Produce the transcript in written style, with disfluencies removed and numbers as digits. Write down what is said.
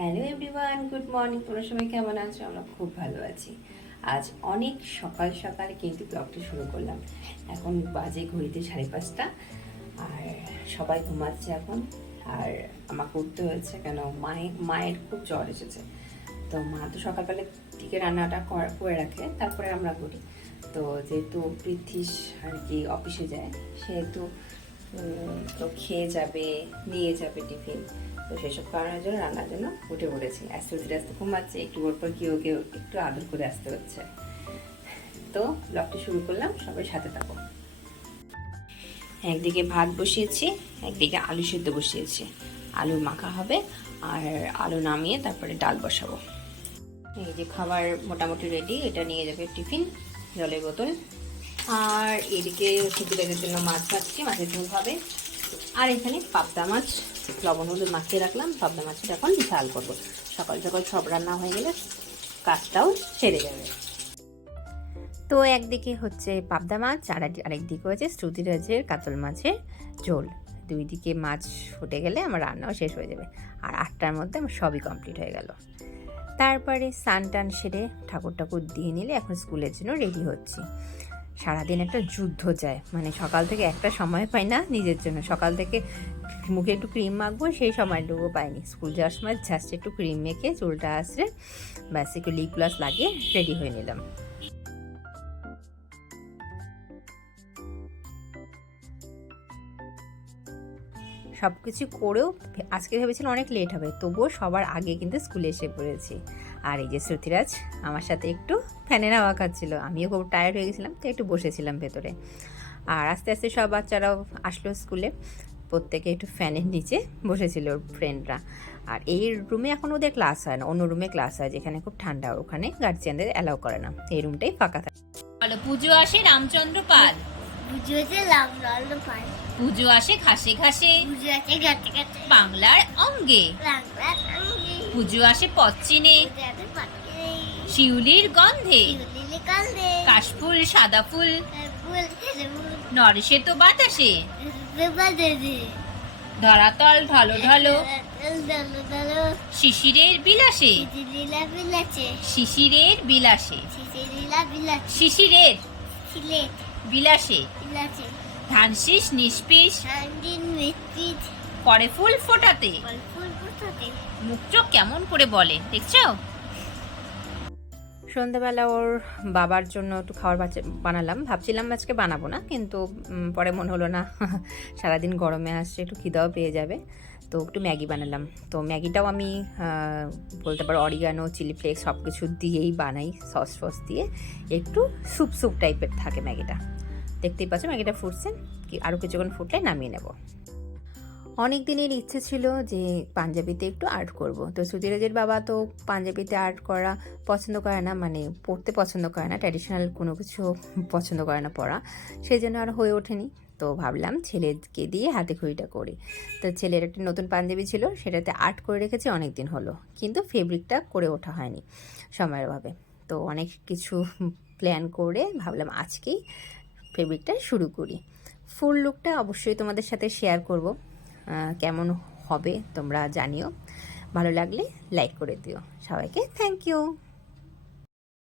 Hello everyone, good morning. তোমরা সবাই কেমন আছো? আমরা খুব ভালো আছি। আজ অনেক সকাল সকাল কিন্তু ব্লগটা শুরু করলাম। এখন বাজে ঘড়িতে 5:30, আর সবাই ঘুমাচ্ছে এখন। আর আমাকে উঠতে হয়েছে, কেন মায়ের খুব জ্বর এসেছে। তো মা তো সকালবেলা থেকে রান্নাটা করে রাখে, তারপরে আমরা করি। তো যেহেতু পৃথিস আর কি অফিসে যায়, সেহেতু তো খেয়ে যাবে, নিয়ে যাবে টিফিন। তো সেসব কারণের জন্য রান্নার জন্য উঠে পড়েছি। আস্তে আস্তে ঘুমাচ্ছে, একটু ওর পর কেউ একটু আদর করে আসতে হচ্ছে। তো ব্লগটি শুরু করলাম, সবাই সাথে থাকো। একদিকে ভাত বসিয়েছি, একদিকে আলু সেদ্ধ বসিয়েছি। আলু মাখা হবে, আর আলু নামিয়ে তারপরে ডাল বসাবো। এই যে খাবার মোটামুটি রেডি, এটা নিয়ে যাবে টিফিন, জলের বোতল। আর এদিকে ছেলেদের জন্য মাছ ভাজছি, মাছের ঝোল হবে। আর এখানে পাবদা মাছ লবণ হলুদ মাখিয়ে রাখলাম। পাবদা মাছের এখন ঝাল করবো। সকাল সকাল সব রান্না হয়ে গেলে কাজটাও সেরে যাবে। তো একদিকে হচ্ছে পাবদা মাছ, আর আরেকদিকে হচ্ছে শ্রুতিরাজের কাতল মাছের ঝোল। দুই দিকে মাছ ফুটে গেলে আমার রান্নাও শেষ হয়ে যাবে। আর 8টার মধ্যে আমার সবই কমপ্লিট হয়ে গেল। তারপরে স্নান টান সেরে ঠাকুর দিয়ে নিলে এখন স্কুলের জন্য রেডি হচ্ছি। সারাদিন একটা যুদ্ধ যায়, মানে সকাল থেকে একটা সময় পাই না নিজের জন্য। সকাল থেকে মুখে একটু ক্রিম মাখবো, সেই সময়টুকু পাইনি। স্কুল যাওয়ার সময় জাস্ট একটু ক্রিম মেখে চুলটা আসলে ব্যাস একটু লিপ গ্লাস লাগিয়ে রেডি হয়ে নিলাম। সব কিছু করেও আজকে ভেবেছিলাম অনেক লেট হবে, তবুও সবার আগে কিন্তু স্কুলে এসে পড়েছি। আর এই যে শ্রুতিরাজ আমার সাথে একটু ফ্যানের হাওয়া খাচ্ছিল, আমিও খুব টায়ার্ড হয়ে গেছিলাম, তো একটু বসেছিলাম ভেতরে। আর আস্তে আস্তে সব বাচ্চারাও আসলো স্কুলে, প্রত্যেকে একটু ফ্যানের নিচে বসেছিল ওর ফ্রেন্ডরা। আর এই রুমে এখন ওদের ক্লাস হয় না, অন্য রুমে ক্লাস হয় যেখানে খুব ঠান্ডা, ওখানে গার্জিয়ানদের অ্যালাউ করে না, এই রুমটাই ফাঁকা থাকে। বলো, পুজো আসে রামচন্দ্র পাল, পুজো আসে ঘাসে ঘাসে, বাংলার অঙ্গে, পুজো আসে পশ্চিমে, শিউলির গন্ধে, কাশফুল সাদা ফুল, নরেশে তো বাতাসে, ধরাতল ঢলো ঢলো, শিশিরের বিলাসে, শিশিরের বিলাসে, শিশিরের বিলাসে, ধানশিস নিষ্পিস করে ফুল ফোটাতে, মুখ চোখ কেমন করে বলে, দেখছো? সন্ধ্যাবেলা ওর বাবার জন্য একটু খাবার বানালাম, ভাবছিলাম আজকে বানাবো না, কিন্তু পরে মনে হলো না, সারাদিন গরমে আসছে, একটু খিদাও পেয়ে যাবে। তো একটু ম্যাগি বানালাম। তো ম্যাগিটাও আমি বলতে পারো অরিগানো চিলি ফ্লেক্স সব কিছু দিয়েই বানাই, সস ফস দিয়ে। একটু স্যুপ টাইপের থাকে ম্যাগিটা। দেখতেই পাচ্ছ ম্যাগিটা ফুটছে, কি আরও কিছুক্ষণ ফুটলে নামিয়ে নেব। অনেক দিনের ইচ্ছে ছিল যে পাঞ্জাবিতে একটু আর্ট করব। তো শ্রুতিরাজের বাবা তো পাঞ্জাবিতে আর্ট করা পছন্দ করে না, মানে পড়তে পছন্দ করে না, ট্র্যাডিশনাল কোনো কিছু পছন্দ করে না পড়া, সেই জন্য আর হয়ে ওঠেনি। তো ভাবলাম ছেলেকে দিয়ে হাতে খড়িটা করি। তো ছেলের একটা নতুন পাঞ্জাবি ছিল, সেটাতে আর্ট করে রেখেছি অনেক দিন হলো, কিন্তু ফেব্রিকটা করে ওঠা হয়নি সময়ের অভাবে। তো অনেক কিছু প্ল্যান করে ভাবলাম আজকেই ফেব্রিকটা শুরু করি। ফুল লুকটা অবশ্যই তোমাদের সাথে শেয়ার করব, কেমন হবে তোমরা জানিও। ভালো লাগলে লাইক করে দিও। সবাইকে থ্যাংক ইউ।